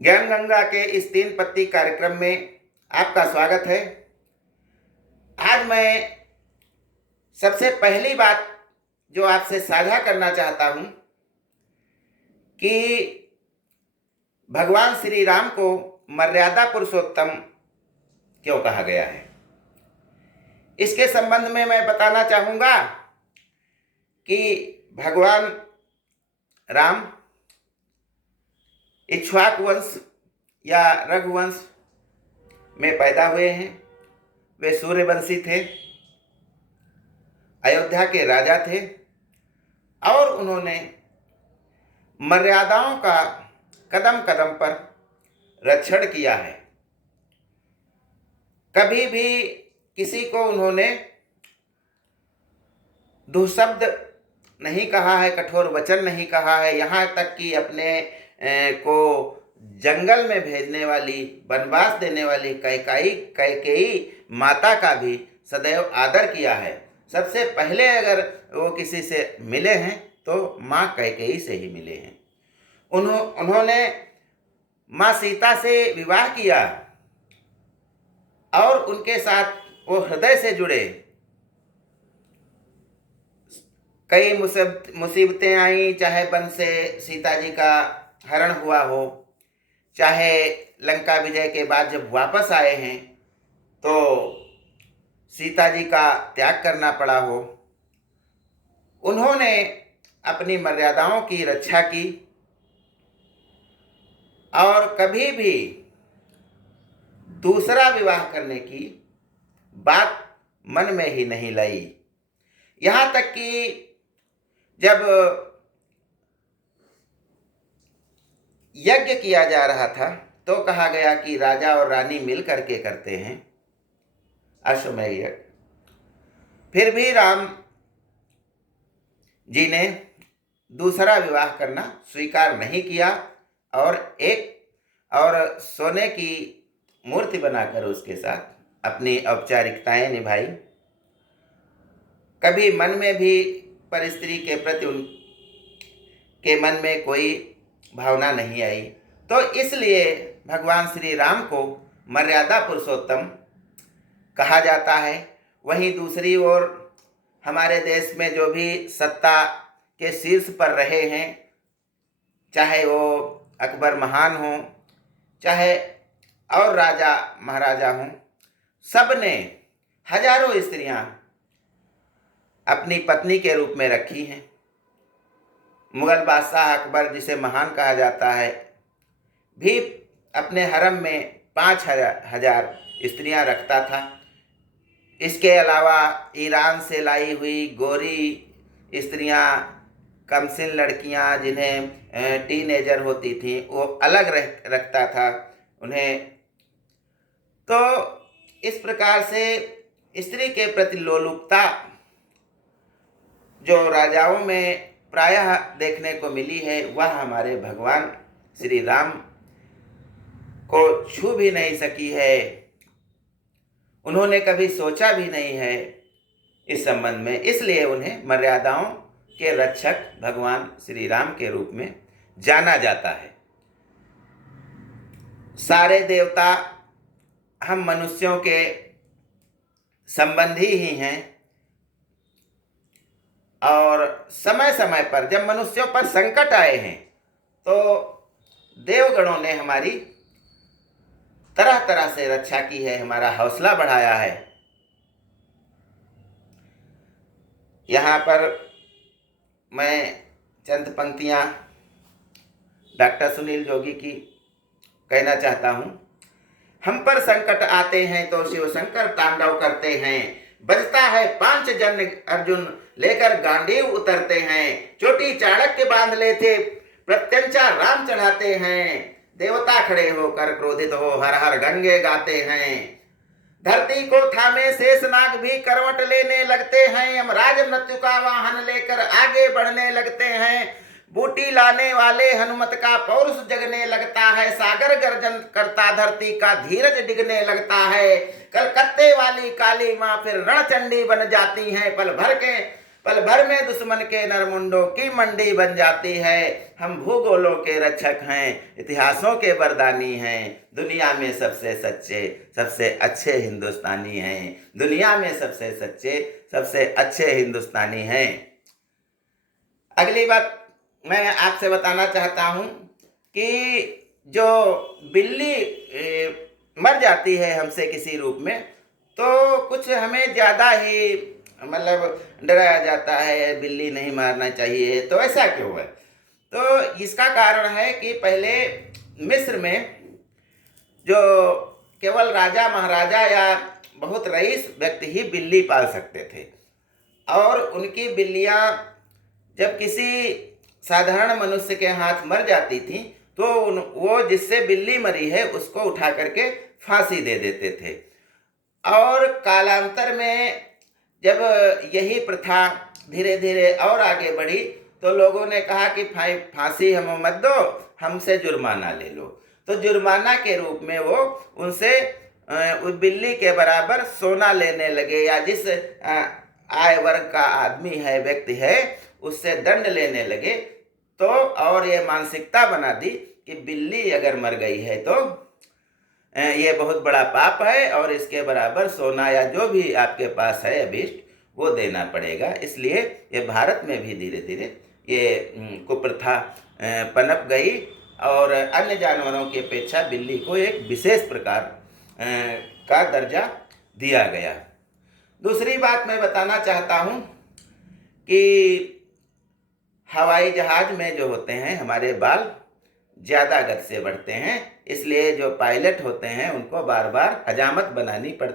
ज्ञान गंगा के इस 3 पत्ती कार्यक्रम में आपका स्वागत है। आज मैं सबसे पहली बात जो आपसे साझा करना चाहता हूँ कि भगवान श्री राम को मर्यादा पुरुषोत्तम क्यों कहा गया है। इसके संबंध में मैं बताना चाहूँगा कि भगवान राम इक्ष्वाकु वंश या रघुवंश में पैदा हुए हैं। वे सूर्यवंशी थे, अयोध्या के राजा थे और उन्होंने मर्यादाओं का कदम कदम पर रक्षण किया है। कभी भी किसी को उन्होंने दुःशब्द नहीं कहा है, कठोर वचन नहीं कहा है। यहाँ तक कि अपने को जंगल में भेजने वाली, वनवास देने वाली कैकेयी माता का भी सदैव आदर किया है। सबसे पहले अगर वो किसी से मिले हैं तो माँ कैकेयी से ही मिले हैं। उन्होंने माँ सीता से विवाह किया और उनके साथ वो हृदय से जुड़े। कई मुसीबतें आई, चाहे वन से सीता जी का हरण हुआ हो, चाहे लंका विजय के बाद जब वापस आए हैं तो सीता जी का त्याग करना पड़ा हो, उन्होंने अपनी मर्यादाओं की रक्षा की और कभी भी दूसरा विवाह करने की बात मन में ही नहीं लाई। यहाँ तक कि जब यज्ञ किया जा रहा था तो कहा गया कि राजा और रानी मिल करके करते हैं अश्वमेध यज्ञ। फिर भी राम जी ने दूसरा विवाह करना स्वीकार नहीं किया और सोने की मूर्ति बनाकर उसके साथ अपनी औपचारिकताएं निभाई। कभी मन में भी पर स्त्री के प्रति उनके मन में कोई भावना नहीं आई। तो इसलिए भगवान श्री राम को मर्यादा पुरुषोत्तम कहा जाता है। वहीं दूसरी ओर हमारे देश में जो भी सत्ता के शीर्ष पर रहे हैं, चाहे वो अकबर महान हो, चाहे और राजा महाराजा हों, सब ने हजारों स्त्रियां अपनी पत्नी के रूप में रखी हैं। मुगल बादशाह अकबर, जिसे महान कहा जाता है, भी अपने हरम में 5,000 स्त्रियां रखता था। इसके अलावा ईरान से लाई हुई गोरी स्त्रियां, कमसिन लड़कियां जिन्हें टीनेजर होती थीं, वो अलग रखता था उन्हें। तो इस प्रकार से स्त्री के प्रति लोलुपता जो राजाओं में प्रायः देखने को मिली है, वह हमारे भगवान श्री राम को छू भी नहीं सकी है। उन्होंने कभी सोचा भी नहीं है इस संबंध में। इसलिए उन्हें मर्यादाओं के रक्षक भगवान श्री राम के रूप में जाना जाता है। सारे देवता हम मनुष्यों के संबंधी ही हैं और समय समय पर जब मनुष्यों पर संकट आए हैं तो देवगणों ने हमारी तरह तरह से रक्षा की है, हमारा हौसला बढ़ाया है। यहाँ पर मैं चंद पंक्तियाँ डॉक्टर सुनील जोगी की कहना चाहता हूँ। हम पर संकट आते हैं तो शिव शंकर तांडव करते हैं, बजता है पांचजन्य अर्जुन लेकर गांडीव उतरते हैं, चोटी चाणक्य बांध लेते प्रत्यंचा राम चढ़ाते हैं, देवता खड़े होकर क्रोधित हो हर हर गंगे गाते हैं, धरती को थामे शेषनाग भी करवट लेने लगते हैं, यमराज मृत्यु का वाहन लेकर आगे बढ़ने लगते हैं, बूटी लाने वाले हनुमत का पौरुष जगने लगता है, सागर गर्जन करता धरती का धीरज डिगने लगता है, कलकत्ते वाली काली माँ फिर रणचंडी बन जाती हैं, पल भर के पल भर में दुश्मन के नरमुंडों की मंडी बन जाती है। हम भूगोलों के रक्षक हैं, इतिहासों के बरदानी हैं, दुनिया में सबसे सच्चे सबसे अच्छे हिंदुस्तानी हैं, दुनिया में सबसे सच्चे सबसे अच्छे हिंदुस्तानी हैं। अगली बात मैं आपसे बताना चाहता हूँ कि जो बिल्ली मर जाती है हमसे किसी रूप में, तो कुछ हमें ज़्यादा ही मतलब डराया जाता है, बिल्ली नहीं मारना चाहिए, तो ऐसा क्यों है? तो इसका कारण है कि पहले मिस्र में जो केवल राजा महाराजा या बहुत रईस व्यक्ति ही बिल्ली पाल सकते थे, और उनकी बिल्लियां जब किसी साधारण मनुष्य के हाथ मर जाती थी तो वो जिससे बिल्ली मरी है उसको उठा करके फांसी दे देते थे। और कालांतर में जब यही प्रथा धीरे धीरे और आगे बढ़ी तो लोगों ने कहा कि फांसी हमें मत दो, हमसे जुर्माना ले लो। तो जुर्माना के रूप में वो उनसे उस बिल्ली के बराबर सोना लेने लगे, या जिस आय वर्ग का आदमी है, व्यक्ति है, उससे दंड लेने लगे। तो और ये मानसिकता बना दी कि बिल्ली अगर मर गई है तो ये बहुत बड़ा पाप है और इसके बराबर सोना या जो भी आपके पास है अभीष्ट वो देना पड़ेगा। इसलिए ये भारत में भी धीरे धीरे ये कुप्रथा पनप गई और अन्य जानवरों की अपेक्षा बिल्ली को एक विशेष प्रकार का दर्जा दिया गया। दूसरी बात मैं बताना चाहता हूँ कि हवाई जहाज में जो होते हैं हमारे बाल ज़्यादा गति से बढ़ते हैं, इसलिए जो पायलट होते हैं उनको बार बार हजामत बनानी पड़ती